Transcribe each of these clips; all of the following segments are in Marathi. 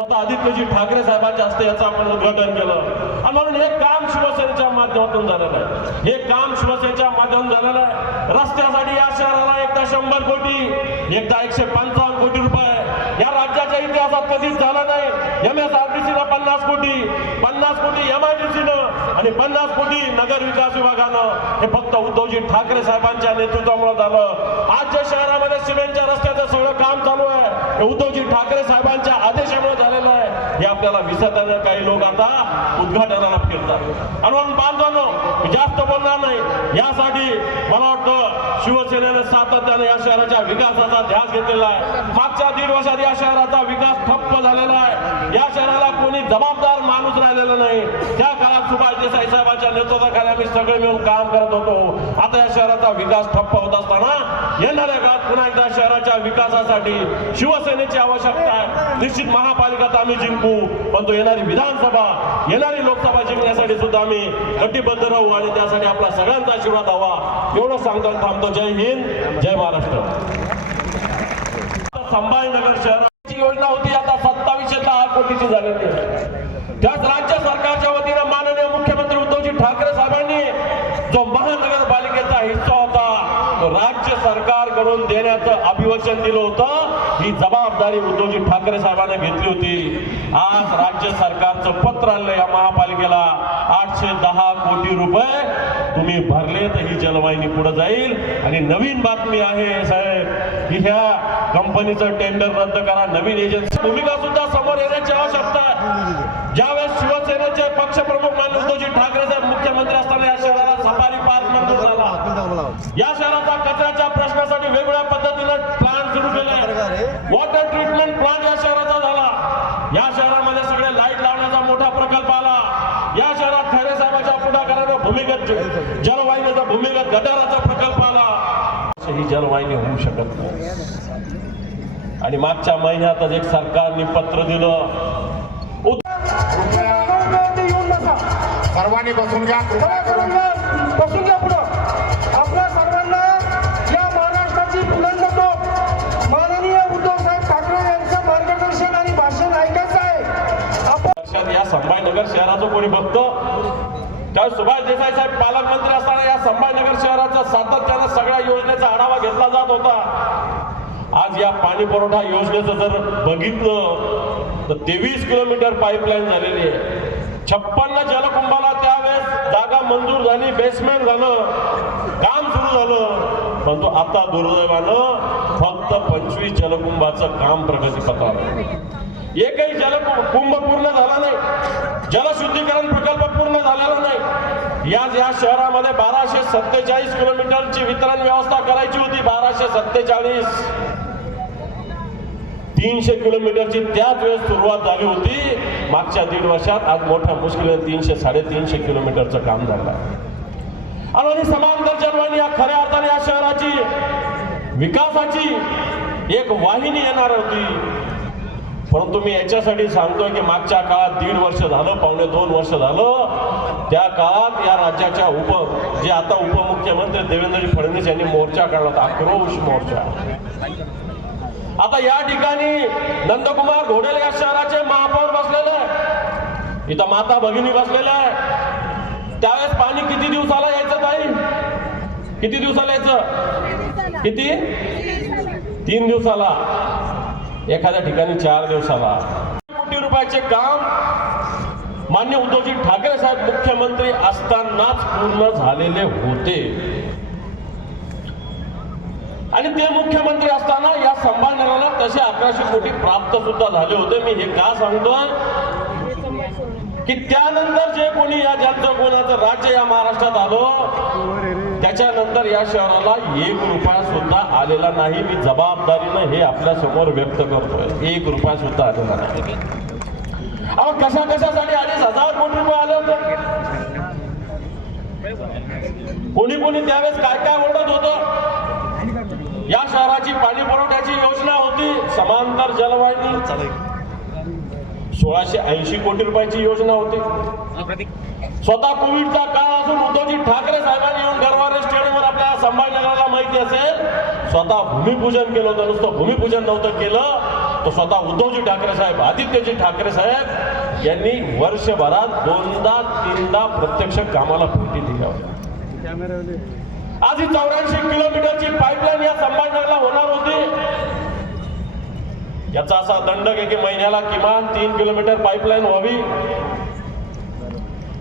स्वतः आदित्यजी ठाकरे साहेबांच्या हस्ते याचं आपण उद्घाटन केलं. आणि म्हणून हे काम शिवसेनेच्या माध्यमातून झालेलं आहे. हे काम शिवसेनेच्या माध्यमातून झालेलं आहे. रस्त्यासाठी या शहराला एकदा शंभर कोटी एकदा एकशे पंचावन्न कोटी रुपये. या राज्याच्या इतिहासात कधीच झालं नाही. एम एस आर टी सीनं पन्नास कोटी पन्नास कोटी एम आय डी सीनं आणि पन्नास कोटी नगर विकास विभागानं. हे फक्त उद्धवजी ठाकरे साहेबांच्या नेतृत्वामुळे झालं. आज ज्या शहरामध्ये सिमेंटच्या रस्त्याचं सगळं काम चालू आहे. उद्धवजी ठाकरे साहेबांच्या आदेशामुळे झालेलं आहे. हे आपल्याला विसरताना काही लोक आता उद्घाटनाला फिरतात. आणि म्हणून बांधवांनो जास्त बोलणार नाही. यासाठी मला वाटतं शिवसेनेनं सातत्याने या शहराच्या विकासाचा ध्यास घेतलेला आहे. मागच्या दीड वर्षात या शहराचा विकास ठप्प झालेला आहे. या शहराला कोणी जबाबदार माणूस राहिलेला नाही. त्या काळात सुभाष देसाई साहेबांच्या नेतृत्वाखाली आम्ही सगळे मिळून काम करत होतो. आता या शहराचा विकास ठप्प होत असताना येणाऱ्या काळात पुन्हा एकदा शहराच्या विकासासाठी शिवसेनेची आवश्यकता आहे. निश्चित महापालिका तर आम्ही जिंकू. पण तो येणारी विधानसभा येणारी लोकसभा जिंकण्यासाठी सुद्धा आम्ही कटिबद्ध राहू आणि त्यासाठी आपला सगळ्यांचा आशीर्वाद हवा. एवढं सांगताना थांबतो. जय हिंद जय महाराष्ट्र. संभाजीनगर शहराची योजना होती. आता दहा कोटीची झालेली आहे त्याच राज्य सरकारच्या वतीनं माननीय मुख्यमंत्री उद्धवजी ठाकरे साहेबांनी जो महानगरपालिकेचा हिस्सा होता तो राज्य सरकारकडून देण्याचं अभिवचन दिलं होतं ही जबाबदारी उद्धवजी ठाकरे साहेबांनी घेतली होती. आज राज्य सरकारचं पत्र आलं या महापालिकेला आठशे दहा कोटी रुपये. तुम्ही भरले तर ही जलवाहिनी पुढे जाईल. आणि नवीन बातमी आहे साहेब की ह्या कंपनीचं टेंडर रद्द करा. नवीन एजन्सी भूमिका सुद्धा समोर येण्याची आवश्यकता आहे. ज्यावेळेस शिवसेनेचे पक्षप्रमुख माननीय उद्धवजी ठाकरे साहेब मुख्यमंत्री असताना या शहराला सफारी पार्क मंजूर झाला. या शहराचा कचऱ्याच्या प्रश्नासाठी वेगवेगळ्या पद्धतीनं प्लांट सुरू केले. वॉटर ट्रीटमेंट प्लांट या शहराचा झाला या शहरामध्ये सगळे लाइट लावण्याचा मोठा प्रकल्प आला या शहरात खैरे साहेबांच्या पुढाकारानं भूमिगत जलवाहिनीचा भूमिगत गटाराचा प्रकल्प आला. अशी ही जलवाहिनी होऊ शकत नाही. आणि मागच्या महिन्यातच एक सरकारने पत्र दिलं. सर्वांनी बसून घ्या. बसून घ्या पुढं. आपल्या सर्वांना या महाराष्ट्राची बुलंदतो माननीय उद्धव साहेब ठाकरे यांचं मार्गदर्शन आणि भाषण ऐकायचं आहे. आपण या संभाजीनगर शहराचं कोणी बघतो? त्यावेळेस सुभाष देसाई साहेब पालकमंत्री असताना या संभाजीनगर शहराचा सातत्यानं सगळ्या योजनेचा आढावा घेतला जात होता. आज या पाणी पुरवठा योजनेचं जर बघितलं तर तेवीस किलोमीटर पाईपलाईन झालेली आहे. छप्पन्न जलकुंभाला त्यावेळेस जागा मंजूर झाली बेसमेंट झालं काम सुरू झालं. परंतु आता दुर्दैवानं फक्त पंचवीस जलकुंभाचं काम प्रगतीपथावर एकही जलकुंभ पूर्ण झाला नाही जलशुद्धीकरण प्रकल्प पूर्ण झालेला नाही या या शहरामध्ये बाराशे सत्तेचाळीस किलोमीटरची वितरण व्यवस्था करायची होती बाराशे सत्तेचाळीस. तीनशे किलोमीटरची त्याच वेळेस सुरुवात झाली होती. मागच्या दीड वर्षात आज मोठ्या मुश्किलीने तीनशे साडेतीनशे किलोमीटरचं काम झालं आणि समांतर जलवाहिनी या खऱ्या अर्थाने या शहराची विकासाची एक वाहिनी येणार होती. परंतु मी याच्यासाठी सांगतोय की मागच्या काळात दीड वर्ष झालं पावणे दोन वर्ष झालं. त्या काळात या राज्याच्या उप जे आता उपमुख्यमंत्री देवेंद्रजी फडणवीस यांनी मोर्चा काढला होता आक्रोश मोर्चा. आता या ठिकाणी नंदकुमार घोडेले या शहराचे महापौर बसलेले आहे इथं माता भगिनी बसलेल्या आहे त्यावेळेस पाणी किती दिवसाला यायचं ताई? किती दिवसाला यायचं? किती? तीन दिवसाला. एखाद्या ठिकाणी चार दिवसाला. कोटी रुपयाचे काम मान्य उद्धवजी ठाकरे साहेब मुख्यमंत्री असतानाच पूर्ण झालेले होते. आणि ते मुख्यमंत्री असताना या संभाजीनगरला तसे अकराशे कोटी प्राप्त सुद्धा झाले होते. मी हे का सांगतोय? की त्यानंतर जे कोणी या ज्यांचं कोणाचं राज्य या महाराष्ट्रात आलं त्याच्यानंतर या शहराला एक रुपया सुद्धा आलेला नाही. मी जबाबदारीनं हे आपल्यासमोर व्यक्त करतोय. एक रुपया सुद्धा आलेला नाही. अहो कशा कशासाठी अडीच हजार कोटी रुपये आलं होतं? कोणी कोणी त्यावेळेस काय काय ओढत होतं? या शहराची पाणी पुरवठ्याची योजना होती समांतर जलवाहिनी. सोळाशे ऐंशी कोटी रुपयाची योजना होती. स्वतः कोविडचा काळ असून उद्धवजी ठाकरे साहेबांनी येऊन गरवारे स्टेडियमवर आपल्या संभाजीनगरला माहिती असेल स्वतः भूमिपूजन केलं होतं नुसतं भूमिपूजन नव्हतं केलं. तो स्वतः उद्धवजी ठाकरे साहेब आदित्यजी ठाकरे साहेब यांनी वर्षभरात दोनदा तीनदा प्रत्यक्ष कामाला भेटी दिल्या होत्या. आज ही चौऱ्याऐंशी किलोमीटरची पाईपलाईन या संभाजीनगरला होणार होती. याचा असा दंड आहे की महिन्याला किमान तीन किलोमीटर पाईपलाईन व्हावी.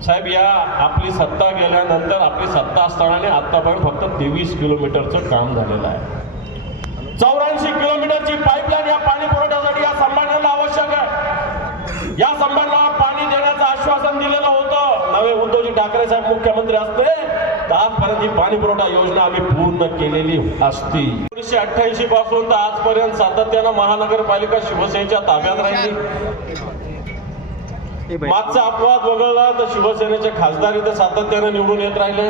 साहेब या आपली सत्ता गेल्यानंतर आपली सत्ता असताना आतापर्यंत फक्त तेवीस किलोमीटरचं काम झालेलं आहे. चौऱ्याऐंशी किलोमीटरची पाईपलाईन या पाणी पुरवठ्यासाठी या संभाजीला आवश्यक आहे. या संभाजीला पाणी देण्याचं आश्वासन दिलेलं होतं. नवे उद्धवजी ठाकरे साहेब मुख्यमंत्री असते. तर आजपर्यंत ही पाणी पुरवठा योजना आम्ही पूर्ण केलेली असती. एकोणीसशे अठ्ठ्याऐंशी पासून तर आजपर्यंत सातत्यानं महानगरपालिका शिवसेनेच्या ताब्यात राहिली. मागचा अपवाद वगळला तर शिवसेनेचे खासदार इथे सातत्याने निवडून येत राहिले.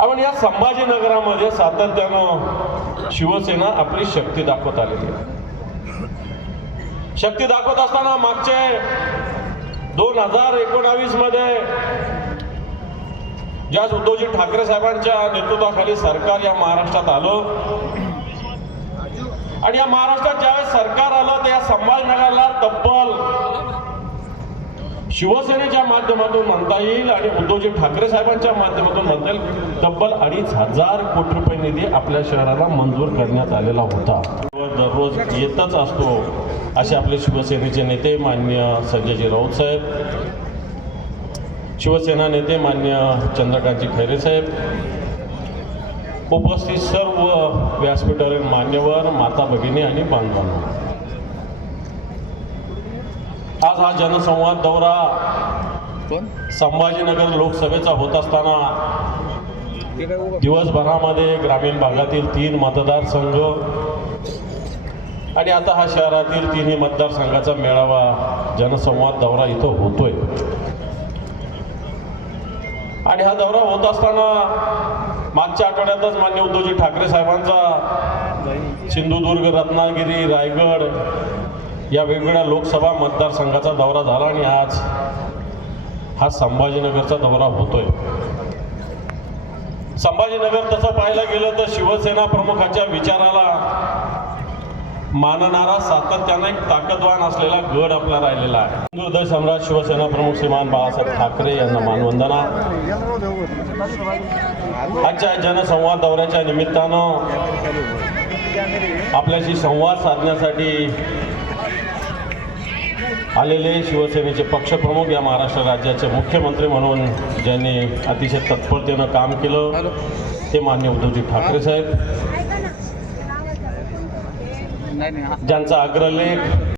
आपण या संभाजीनगरामध्ये सातत्यानं शिवसेना आपली शक्ती दाखवत आलेली आहे. शक्ती दाखवत असताना मागचे दोन हजार एकोणावीसमध्ये ज्या उद्धवजी ठाकरे साहेबांच्या नेतृत्वाखाली सरकार या महाराष्ट्रात आलं. आणि या महाराष्ट्रात ज्यावेळेस सरकार आलं तर या संभाजीनगरला तब्बल शिवसेनेच्या माध्यमातून म्हणता येईल आणि उद्धवजी ठाकरे साहेबांच्या माध्यमातून म्हणता येईल तब्बल अडीच हजार कोटी रुपये निधी आपल्या शहराला मंजूर करण्यात आलेला होता. दररोज येतच असतो असे आपले शिवसेनेचे नेते मान्य संजयजी राऊत साहेब शिवसेना नेते मान्य चंद्रकांतजी खैरे साहेब उपस्थित सर्व व्यासपीठावरील मान्यवर माता भगिनी आणि बांधवांना. आज हा जनसंवाद दौरा संभाजीनगर लोकसभेचा होत असताना दिवसभरामध्ये ग्रामीण भागातील तीन मतदारसंघ आणि आता हा शहरातील तिन्ही मतदारसंघाचा मेळावा जनसंवाद दौरा इथं होतोय. आणि हा दौरा होत असताना मागच्या आठवड्यातच मान्य उद्धवजी ठाकरे साहेबांचा सिंधुदुर्ग रत्नागिरी रायगड या वेगवेगळ्या लोकसभा मतदारसंघाचा दौरा झाला आणि आज हा संभाजीनगरचा दौरा होतोय. संभाजीनगर तसं पाहायला गेलं तर शिवसेना प्रमुखाच्या विचाराला मानणारा सातत्यानं एक ताकदवान असलेला गड आपला राहिलेला आहे. हिंदू हृदय सम्राट शिवसेना प्रमुख श्रीमान बाळासाहेब ठाकरे यांना मानवंदना. आजच्या जनसंवाद दौऱ्याच्या निमित्तानं आपल्याशी संवाद साधण्यासाठी आलेले शिवसेनेचे पक्षप्रमुख या महाराष्ट्र राज्याचे मुख्यमंत्री म्हणून ज्यांनी अतिशय तत्परतेनं काम केलं ते मान्य उद्धवजी ठाकरे साहेब. ज्यांचा अग्रलेख